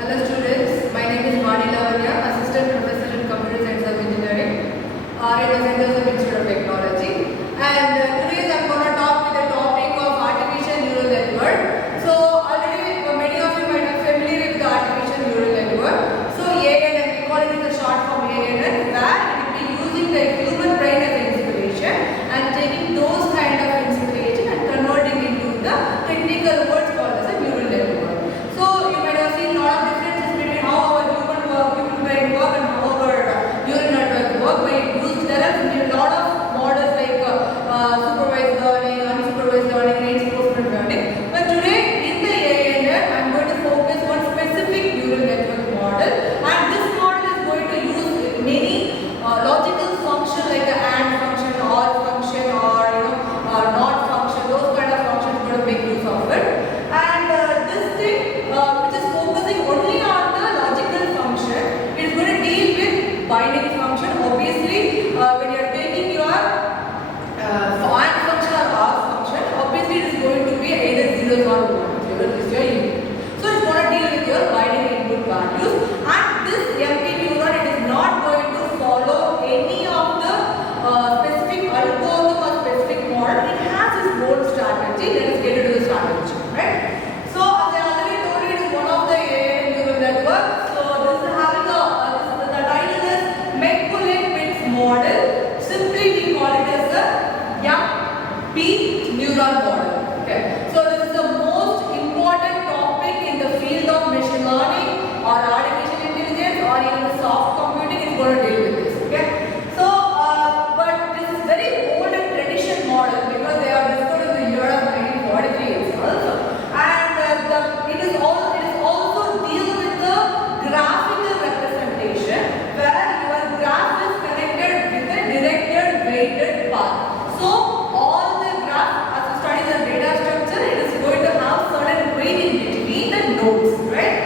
Hello students, my name is Vani Lavanya, Assistant Professor in Computer Science and Engineering in the Centers of Institute of Technology. And today I am going to talk with the topic of artificial neural network. So already many of you might be familiar with the artificial neural network. So ANN, we call it in the short form ANN, where it will be using the human brain as inspiration and taking those kind of inspiration and converting into the technical words called as a neural network. So you might have seen a lot of differences between how our human brain work and how our neural network work. There are a lot of models like supervised learning, unsupervised learning, reinforcement learning. But today in the ANN, I am going to focus on specific neural network model, and this model is going to use many logical function like the AND function, OR function, or NOT function. Those kind of functions are going to make use of it. And this thing, which is focusing only on the logical function, it is going to deal with binary function. Obviously, when you are taking your AND function or OR function, obviously it is going to be either zeros or ones. This is your input. So it is going to deal with your binary input values. And this MP neuron, it is not going to follow any of the specific algorithm or specific model. It has its own strategy. Let us get into the strategy, right? So as I already told you, it is one of the ANN neural network. So this is having the title is Mc-Mullen-Pitts model. Simply we call it as the MP neuron model. Okay. So this is the most important topic in the field of machine learning or artificial intelligence or even the soft computing is going to deal with this. Okay. So but this is very old and traditional model because they are discovered in the year of 1943 itself. And it is also deal with the graphical representation where your graph is connected with a directed weighted path. So all the graph, as you study the data structure, it is going to have certain weighting between the nodes, right?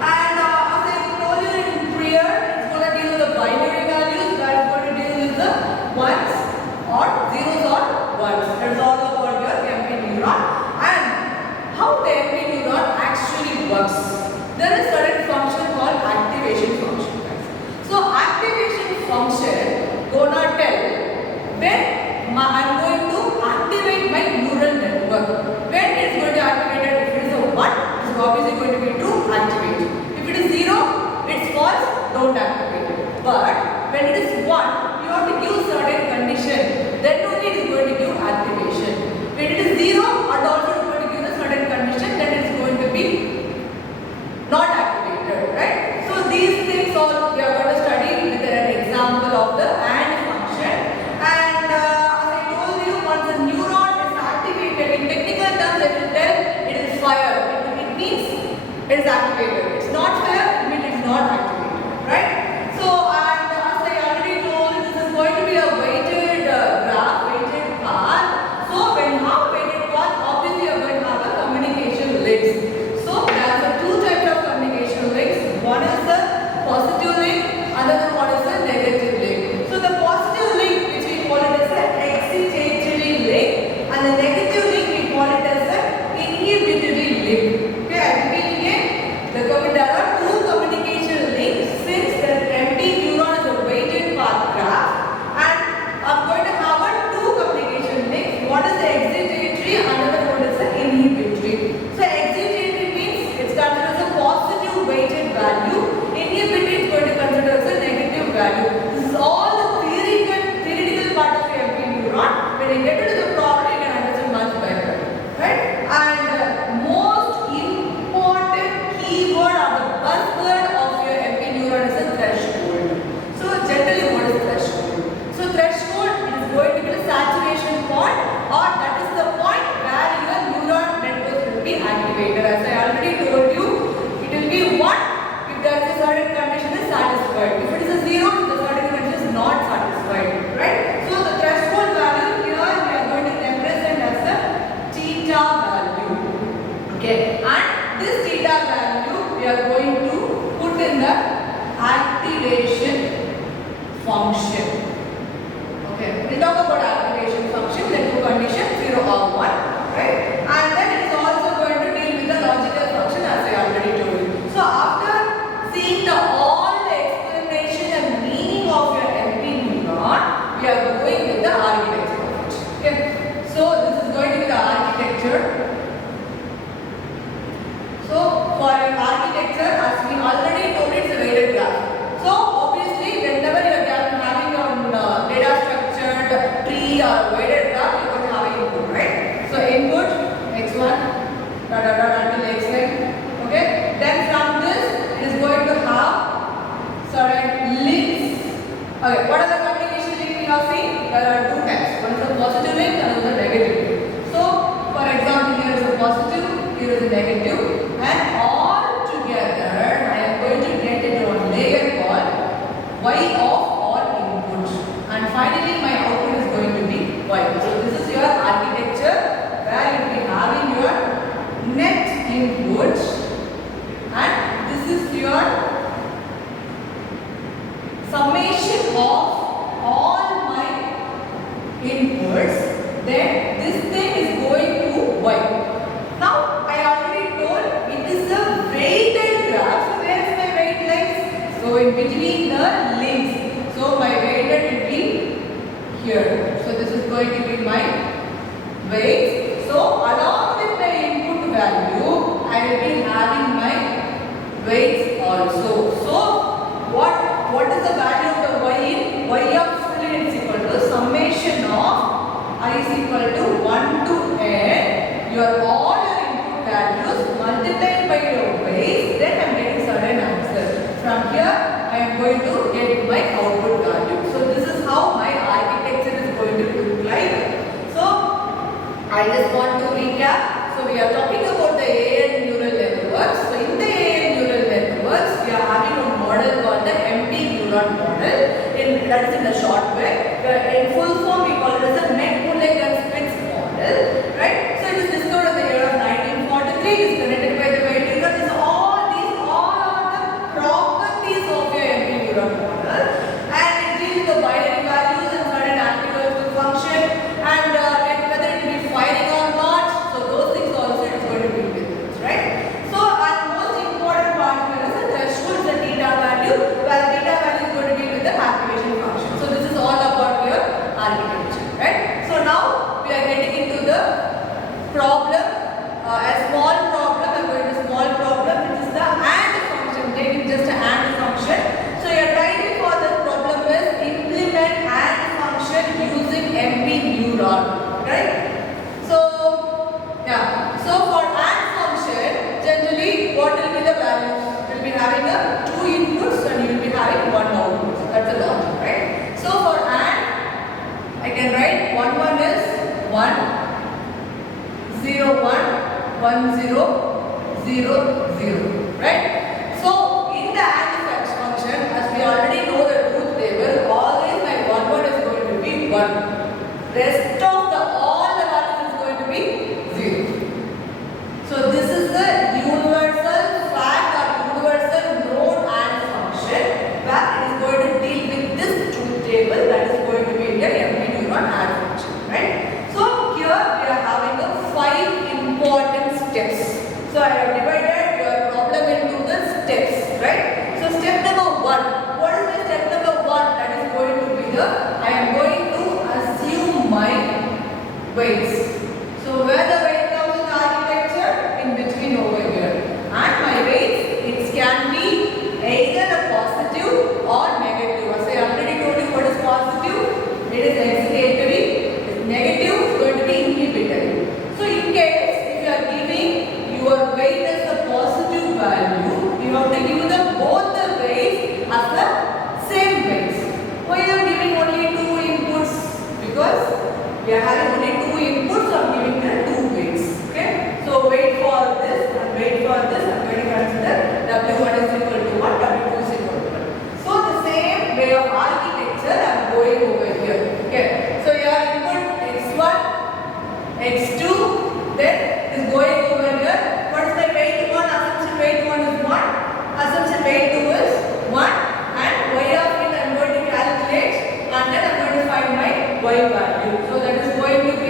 And as I told you in prior, it's going to deal with the binary values, where it's going to deal with the ones or zeros or ones. That's all about your MP neuron. And how the MP neuron actually works. There is a certain function called activation function. So activation function gonna tell when I am going to activate my neural network. When it is going to activate it, if it is a 1, it is obviously going to be true, activate. If it is 0, it's false, don't activate it. But when it is 1, you have to give certain condition. Then only it is going to give activation. When it is 0 and also it is going to give a certain condition, then it is going to be not activated, right? So these things all we are going to study with an example of the AND function. And as I told you, once the neuron is activated, in technical terms it will tell it is fired. It means it is activated. It's not fired, it means it is not activated, right? So and as I already told you, this is going to be a weighted graph, weighted path. So when you have weighted path, obviously you are going to have a communication links. So there are two types of communication links. One is the positive link, another one is the negative link. So the positive link, which we call it as the excitatory link, and the negative link we call it as the inhibitory link. Okay, I repeat again. There are two communication links since the MP neuron is a weighted path graph, and I'm going to have two communication links. One is the excitatory, another one is the inhibitory. So excitatory means it's considered as a positive weighted value. Inhibitory is going to consider as a negative value. This is all the theoretical part of your MP neuron. When you get into the problem, you can understand much better, right? And most important keyword or the buzzword of your MP neuron is a threshold. So generally, what is threshold? So threshold is going to be the saturation point, or that is the point where your neuron network will be activated. As I already told you, it will be 1 if there is a certain condition is satisfied. If it is a 0, if the certain condition is not satisfied, right? So the threshold value here we are going to represent as the theta value. Okay, and this theta value we are going to put in the activation function. Okay, we talk about activation function, the two conditions 0 or 1, right? And then it is also going to deal with the logical function as I already told you. So after is negative, and all together I am going to get into a layer called y of all inputs, and finally my output is going to be y. So this is your architecture where you will be having your net inputs, and this is your summation of all my inputs. Then this thing is going to y. Now I already told it is a weighted graph. So where is my weight length? So in between the links. So my weighted will be here. So this is going to be my weight. So along with my input value, I will be having my weights also. So what is the value of the y in? Y of fluid is equal to summation of I is equal to 1 to n. Your all your input values multiplied by your weights. Then I am getting certain answer. From here I am going to get my output value. So this is how my architecture is going to look like. So I just want to recap. So we are talking about the AN neural networks. So in the AN neural networks, we are having a model called the MP neuron model. That is in the short way. In full form, we call it as a Mac-Mulliken-Spitz model. Right? So it is discovered in the year of 1943. It is connected by the weighting. All are the properties of your MP neuron model, and it deals the binary values and certain activals to function, and whether it will be firing or not. So those things also it is going to be with it, right? So and most important part here is the threshold, the theta value, where theta value is going to be with the activation function. So this is all about your architecture, right? So now we are getting into the problem, a small problem. I'm going to small problem, which is the AND function. Taking just an AND function. So your title for this problem is implement AND function using MP neuron, right? So yeah. So for AND function, generally what will be the values? You will be having a 2 inputs and you will be having 1 output. That's the logic, right? So for AND, I can write 1 is 1, 0 1, 1 0, 0 0, right? So in the AND function, as we already know the truth table, always my 1 is going to be 1. Rest of all the values is going to be 0. So this is the universal fact or universal known AND function, where it is going to deal with this truth table, that is going to be in your MP neuron AND function, right? So here we are having a 5 important steps. So I have divided your problem into the steps, right? So step number 1. What is the step number 1? That is going to be the I am going to assume my weights. So where the weight comes in the architecture? In between over here. And my weights, it can be either a positive or negative. As I already told you what is positive, it is excitatory. If negative, it's going to be inhibitory. So in case if you are giving your weight as a positive value, you have to give them both the weights as the same weights. Why you are giving only 2 inputs? Because we are having only 2 inputs, so I am giving them 2 weights. Okay? So wait for this and wait for this. I am going to consider W1 is equal to 1, W2 is equal to 1. So the same way of architecture I am going over here. Okay? So your input x1, x2, then is going over here. What is the weight 1? Assumption weight 1 is 1. Assumption weight 2 is 1. And y of it I am going to calculate, and then I am going to find my y value. So that is going to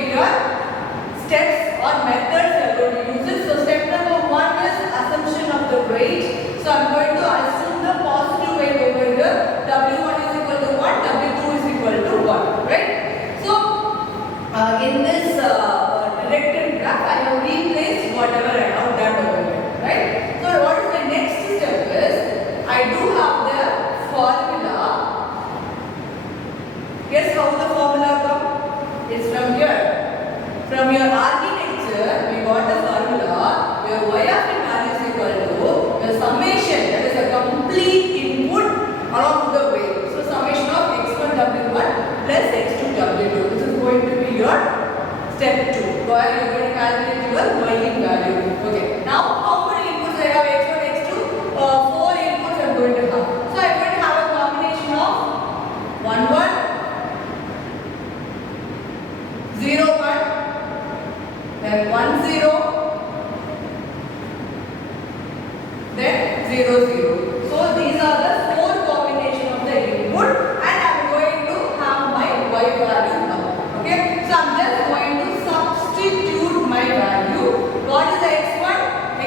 0, 0. So these are the four combination of the input, and I am going to have my y value now. Okay. So I am just going to substitute my value. What is the x1?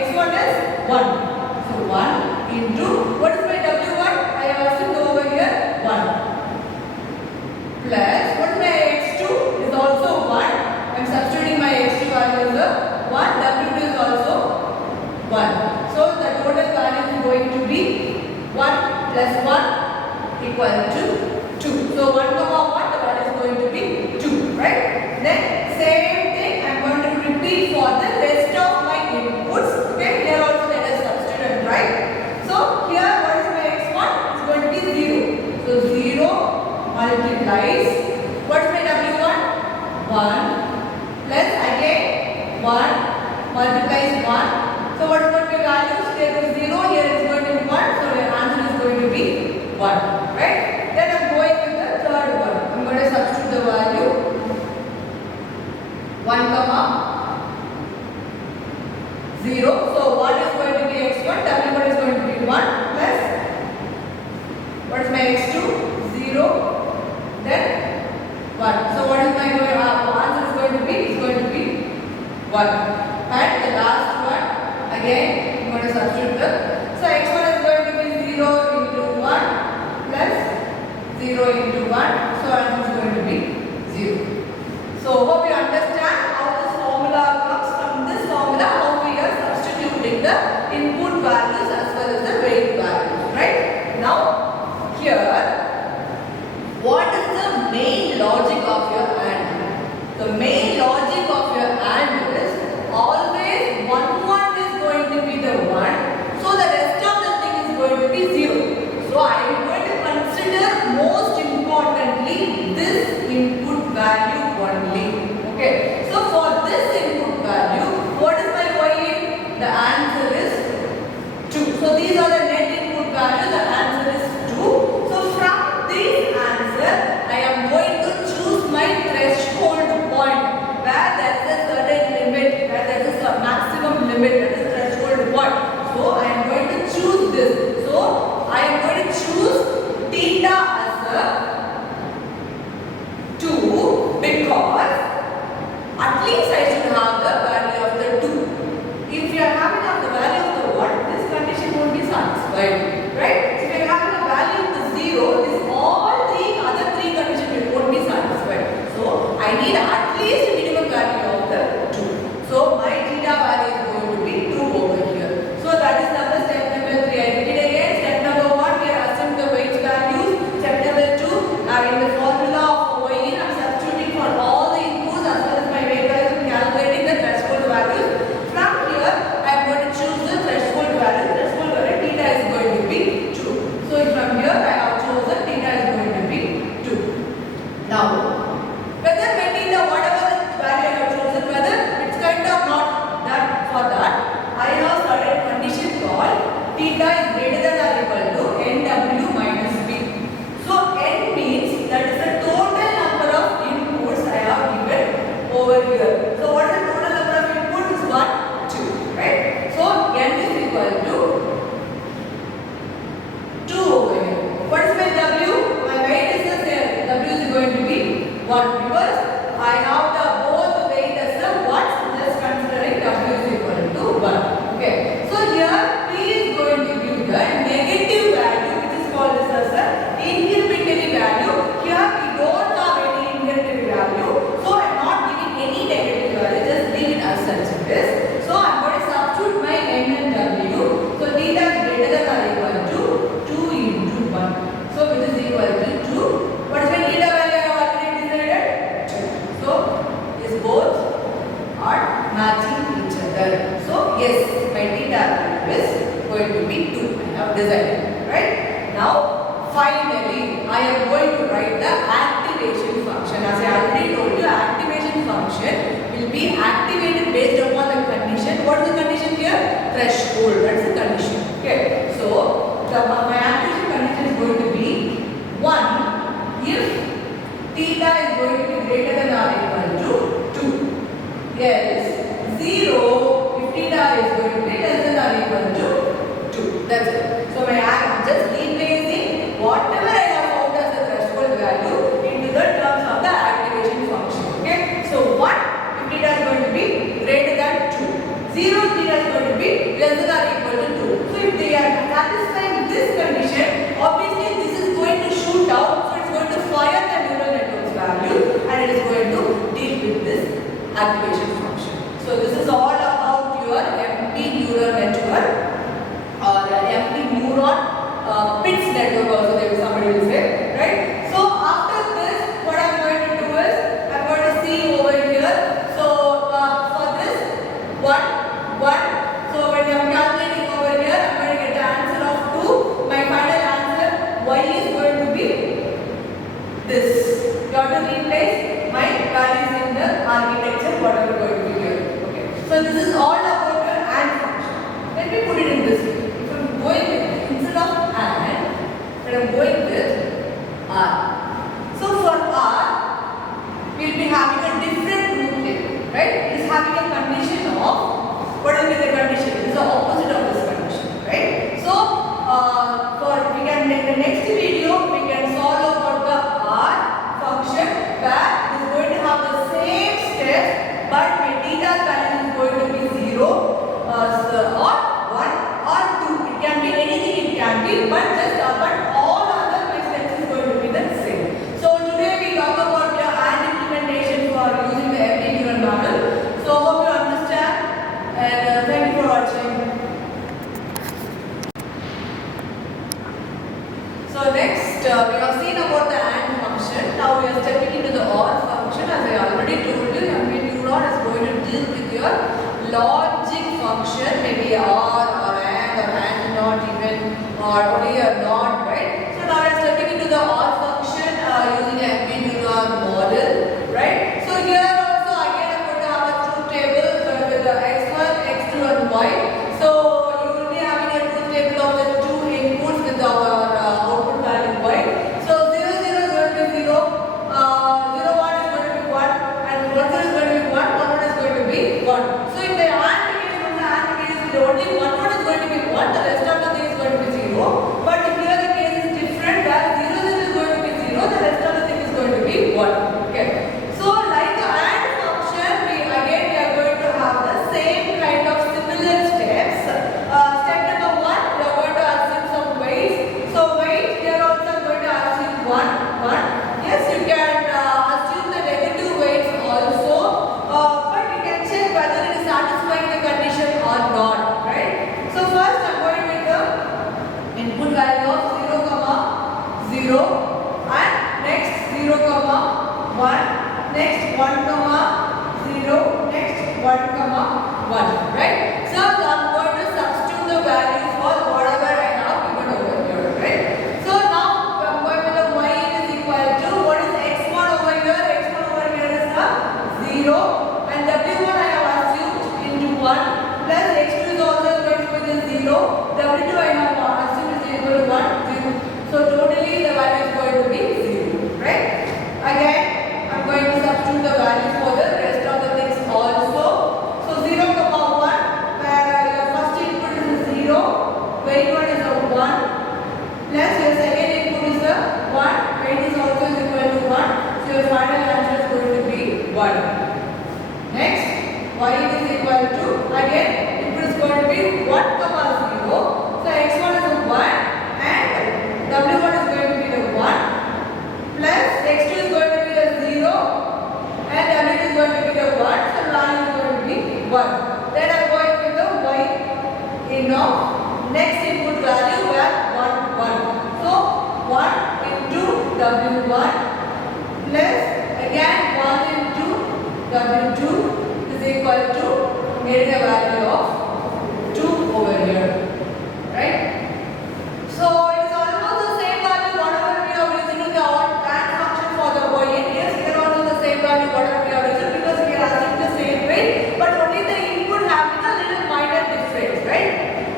X1 is 1. So 1 into, what is my w1? I have assumed over here 1. Plus, what is my x2? Is also 1. I am substituting my x2 value as 1. W2 is also 1. So the total value is going to be 1 plus 1 equal to 2. So 1 comma 1, the value is going to be 2, right? Then same thing I am going to repeat for the rest of my inputs. Okay, here also let us substitute and write. So here what is my x1? It's going to be 0. So 0 multiplies, what is my w1? 1 plus again 1 multiplies 1. So what is going to be values? Here is 0, here is going to be 1. So your answer is going to be 1. Right? Then I am going with the third one. I am going to substitute the value 1 comma 0. So 1 is going to be x1, w1 is going to be 1 plus, what is my x2? 0. Then 1. So what is my answer is going to be? It's going to be 1. And the last one, again, I'm going to substitute the. So x1 is going to be 0 into 1 plus 0 into 1. So answer is going to be 0. So hope you understand how this formula comes. From this formula, how we are substituting the input values as well as the weight values. Right? Now, here, what is the main logic of your AND? The main logic of your AND is always 1, 1 is going to be the 1. So the rest of the thing is going to be 0. So I am going to consider most importantly this input value only. Okay. So for this input value, what is my y? The answer is 2. So these are the net input values. The answer is 2. So from this answer, I am going to choose my threshold point where there is a certain limit, where there is a maximum limit, that is threshold point. So I am going to choose this. So I am going to choose theta as a 2 because at least I should have the value of the 2. If you are having the value of the 1, this condition won't be satisfied, right? If you are having a value of the 0, this all three other three conditions won't be satisfied. So I need at least minimum value of the 2. So my theta value is going to be 2 over here. So that is number step number 3. I repeat again. Step number 1, we are assuming the weight values. Step number 2, in the formula of y, I am substituting for all the inputs as well as my weight values and calculating the threshold values. From here, I am going to choose the threshold value. Threshold value theta is going to be 2. So from here, I have chosen theta is going to be 2. Now, whether my theta, whatever the value I have chosen, whether it's kind of not that for that, I have started condition called theta is greater than or equal to nw minus b. So n means that is the total number of inputs I have given over here. So what is the total number of inputs? Is 1, 2, right? So n is equal to 2 over here. What is my w? My weight is the same. W is going to be 1 because I have the both weight as the 1, just considering w is equal to 1. Okay. So here p is going to give the negative value, which is called as the inhibitory value. Here we don't have any inhibitory value, so I am not giving any negative value. Just leave it as such it is. So I am going to substitute my n and w. So theta is greater than or equal to 2 into 1. So which is equal to 2. What is my theta value? I have already decided 2. So these both are matching each other. So yes, my theta value is going to be 2. I have decided, right? Now finally, I am going to write the activation function. As I already told you, activation function will be activated based upon the condition. What is the condition here? Threshold. That's the condition. Okay. So my activation condition is going to be 1 if theta is going to be greater than or equal to 2. Yes. 0 if theta is going to be less than or equal to 2. That's it. So I am just replacing whatever I have found as the threshold value into the terms of the activation function. Okay. So 1, if theta is going to be greater than 2. 0, theta is going to be less than or equal to 2. So if they are satisfying this condition, obviously this is going to shoot out. So it's going to fire the neural network's value and it is going to deal with this activation function. So this is all about your empty neural network or empty neuron bits network also somebody will say, right? So after this, what I am going to do is I am going to see over here. So for this 1. So when I am calculating over here, I am going to get the answer of 2. My final answer y is going to be this. You have to replace my values in the architecture, whatever going to be here. Okay. So this is all about your AND function. Let me put it in this way. If I am going with, instead of AND, but I am going with R. So for R, we will be having a different root table, right? It is having a condition of, what will be the condition? It is the opposite of this condition, right? So we can in the next video we can solve about the R function where it is going to have the same steps, but my theta's value is going to be 0 or 1 or 2. It can be anything, it can be, but all other steps is going to be the same. So today we talk about the AND implementation for using the empty neural model. So hope you understand and thank you for watching. So next we have seen about the AND function. Now we are stepping into the OR function. As I already told you, empty neuron is going to deal with your logic function, maybe OR or AND not even, or only a NOT, right? So now I am stepping into the OR function using an empty neuron model, right? So here also again I am going to have a truth table with the x1, x2 and y. So you will be having a truth table of the two inputs with our output value y. So 0, 0 is going to be 0, 0, 1 is going to be 1 and 1, 0 is going to be 1, 1, 1 is going to be 1. So in the AND case, the only 1, 1 is going to be 1, the rest of the thing is going to be 0. But here the case is different where 0, 0 is going to be 0, the rest of the thing is going to be 1. Okay. So like the AND function, we are going to have the same kind of similar steps. Step number 1, we are going to assume some weights. So weight here also I'm going to assume 1, 1. Yes, you can assume the negative weights also, but you can check whether it is satisfying the condition or not, right? So first I'm going with the input value of 0, 0 and next 0, 1, next 1, 0, next 1, 1, right? So I'm going to substitute the values for whatever I have given over here, right? So now I'm going with the y is equal to, what is x1 over here? X1 over here is the 0 and w1 I have assumed into 1 plus x2 is also going to be the 0, w2 I have assumed is equal to 1, 0. So totally the value is going to be 0, right? Again I am going to substitute the values for the rest of the things also. So 0, 1 where your first input is a 0, weight 1 is a 1 plus your second input is a 1, weight is also equal to 1. So your final answer is going to be 1. Next y is equal to, again input is going to be 1, 0. So x1 is a 1 and w1 is going to be the 1 plus x2 is going to be the 0 and w2 is going to be the 1. So value is going to be 1. Then I am going with the y in of next input value where 1, 1. So 1 into w1 plus again 1 into w2 is equal to getting a value of 2 over here, right? So it is almost the same value whatever we have used in the AND function for the y. Yes, here also the same value whatever we have used because we are asking the same way, but only the input having a little minor difference, right?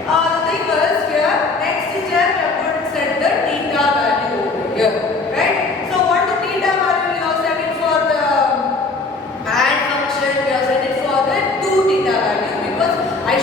The thing is here, next step we are going to set the theta value over here, right? So what is the theta value we have set it for the AND function? We have set it for the 2 theta value because I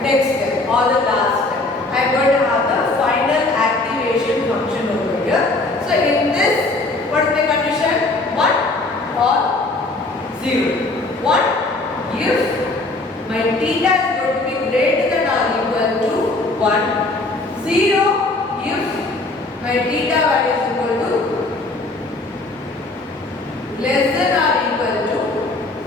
Next step or the last step, I am going to have the final activation function over here. So in this, what is the condition? 1 or 0. 1 if my theta is going to be greater than or equal to 1. 0 if my theta value is equal to less than or equal to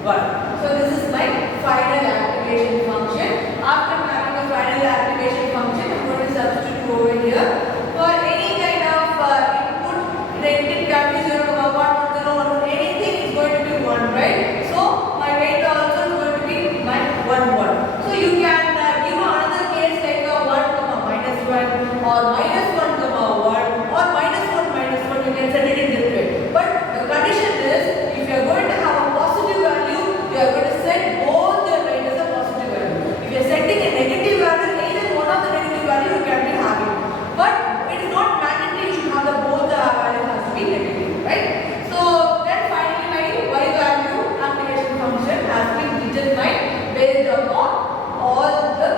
1. So this is my final activation function. After having the final activation function, I am going to substitute over here for any kind of input. It can be 0, 1, 0, anything is going to be 1, right? So my weight also is going to be my 1, 1. So you can give another case like a 1, minus 1 or minus 1, 1 or minus 1, minus 1. You can set it in this way. But the condition is, if you are going to have a positive value, you are going to set both the weight as a positive value. If you are setting a negative value, either one of the negative value you can be having. But it is not mandatory you should have the both the value has to be negative, right? So then finally my y value activation function has been determined based upon all the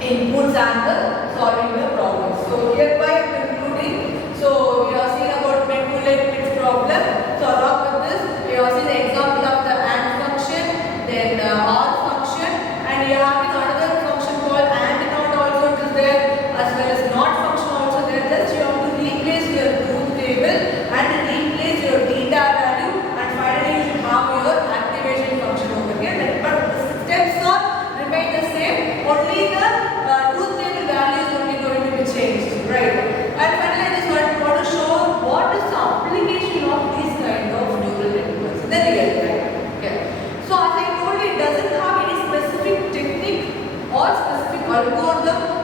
inputs and the solving the problem. So hereby concluding, so we have seen about manipulated problem. So along with this, we have seen the example of the AND function, then OR function, and we are having another function called AND NOT also it is there, as well as NOT function also there. Just you have to replace your truth table and replace your theta value, and finally you should have your activation function over here. But the steps are remain the same, only the truth table value is only going to be changed, right? And finally I just want to show what is the application of these kind of neural networks in the real time. Okay. So as I told you, it doesn't have any specific technique or specific algorithm